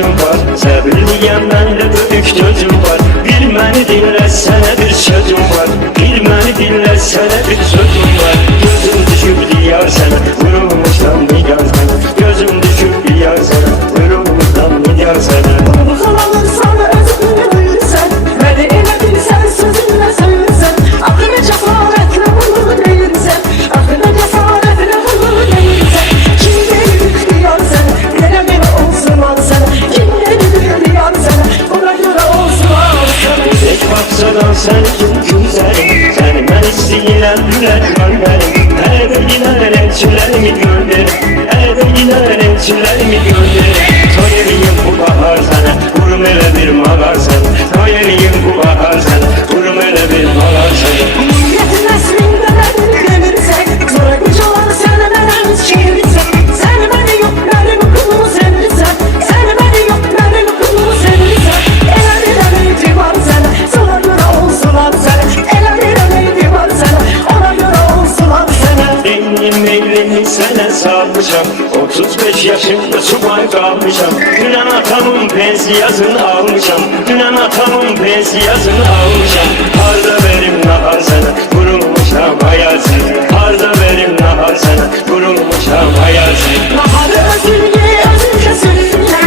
sözüm var. Səbirliyəm məndə böyük gözüm var. Bir məni dinləsənə bir sözüm var. Bir məni dinləsənə bir sözüm var. Gözüm düşüb diyar sənə, vurulmuşdan diyar sənə. Gözüm düşüb diyar sənə, vurulmuşdan diyar sənə. Babaxal alırsan özünü bilirsən, məni elə bilsən sözünlə söyürsən. Axı nə cəsarətlə bunu deyirsən, axı nə cəsarətlə bunu deyirsən. Kim verir diyar sənə, elə bir olsun al sənə. Kim verir diyar sənə, buna görə olsun al sənə. Tek baksadan sen kim güzelim, seni ben istəyirəm gülər gönderim. Eve giden elçilerimi gönderim, eve giden elçilerimi gönderim. Toyeliyim bu bahar sana, vurum elə bir mağar sana. Toyeliyim bu bahar sana, vurum elə bir mağar sana. Milletin əslində nədir demirsən, sonra qıcalar sənə mənəmiz çevirsən. Səni məni yox, mənim qulumu sevirsən. Səni məni yox, mənim qulumu sevirsən. Elə bir əmeydi var sənə, sana görə olsun al sənə. Elə bir əmeydi var sənə, ona görə olsun al sənə. Benim evliliği sənə salmışam, 35 yaşında subay qalmışam. Dünən atamın pensiyasını almışam, dünən atamın pensiyasını almışam. Harda verim nahar sənə, vurulmuşam hayal sənə. Harda verim nahar sənə, vurulmuşam hayal sənə. Naharı özün ye, özün kesinlikle.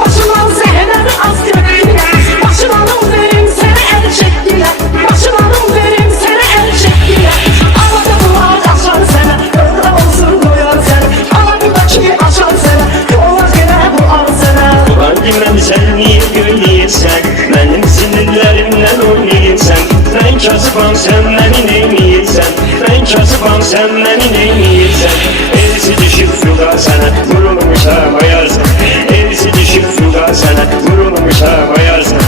Başın al zehirleri az köpüyle. Başın alın verim seni el çektiyle. Başın alın verim seni el çektiyle. Alada bular açan sene, öyle olsun doyar sene. Aladaki açan sene, dolar gene bu al sene. Ulan demem sen niye gülüyorsan, benim sinirlerimden oynuyorsan. Ben kasıbam sen beni neyniyirsen, ben kasıbam sen beni neyniyirsen. Elsi düşüp yuğa sana, vurulmuşam ayarsın. Elsi düşüp yuğa sana, vurulmuşam ayarsın.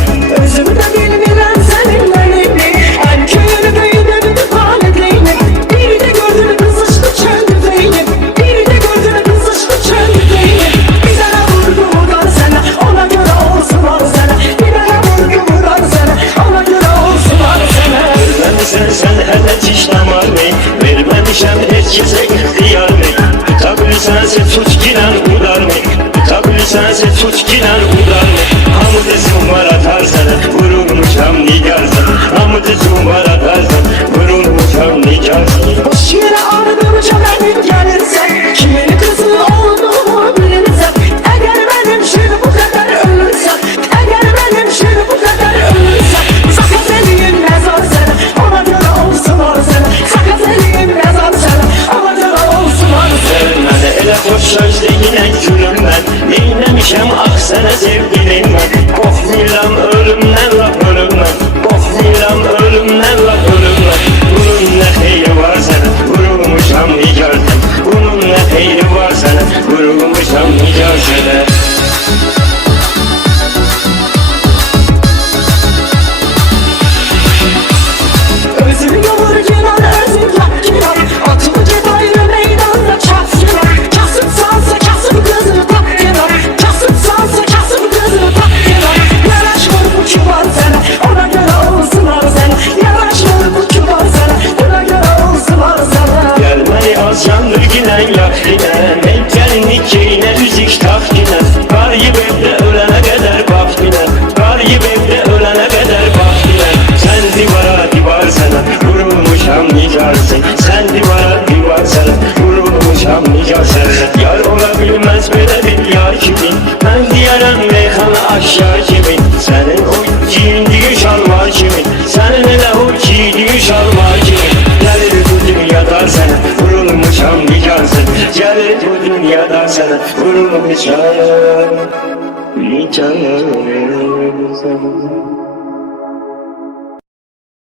Özümü de bilmilen seninle neydi? Her köyünü büyüdü bir panetleyini. Biri de gördüğünü kızıştı çöldü beynim. Biri de gördüğünü kızıştı çöldü beynim. Bir tane vurdu vurar sana, ona göre olsun al sana. Bir tane vurdu vurar sana, ona göre olsun al sana. Vermemişsen hele çiş damar mı? Vermemişem herkese ihtiyar mı? Tutabilirsense tut giren udar mı? Tutabilirsense tut giren udar mı? Hamı desin var atar sana, vurulmuşam nigar sana. Hamı desin var atar sana, vurulmuşam nigar sana. Boş yere ardımca benim gelirsen, kimin kızı olduğumu bilirsen. Eğer benim şimdi bu kadar ölürsem, eğer benim şimdi bu kadar ölürsem. Sakız eliyim mezar sana, ona göre olsun al sana. Sakız eliyim mezar sana, ona göre olsun al sana. Sevmene elə xoş sözlü yine gülüm ben. Neylemişem ah sana sevgilim ben. Korkmayıram ölümden laf ölümden. Korkmayıram ölümden laf ölümden. Bunun ne xeyri var sana, vurulmuşam nigardan. Bunun ne xeyri var sana, vurulmuşam nigardan. Özüm yolur girer, özüm yak girer. Atımı cedaylı meydanda çat girer. Kasıp salsa kasıp kızını tak girer. Kasıp salsa kasıp kızını tak girer. Yaraş vur bu kibar sana, ona göre olsun al sana. Yaraş vur bu kibar sana, ona göre olsun al sana. Gelmeyi az yandır giden yak giden. Hep gelinlik yine müzik tak giden. Garip evde ölene kadar bak giden. Garip evde ölene kadar bak giden. Sen divara divar sana, vurulmuşam nigarsın. Sen divara divar sana, vurulmuşam nigarsın. Yar olabilmez böyle bir yar gibi. Ben diyerem meyhana aşağı gibi. Senin o giyindiği şalvar gibi. Senin hele o giydiği şalvar gibi. Gelir bu dünyada sana, vurulmuşam nigarsın. Gelir bu dünyada sana, vurulmuşam nigarsın.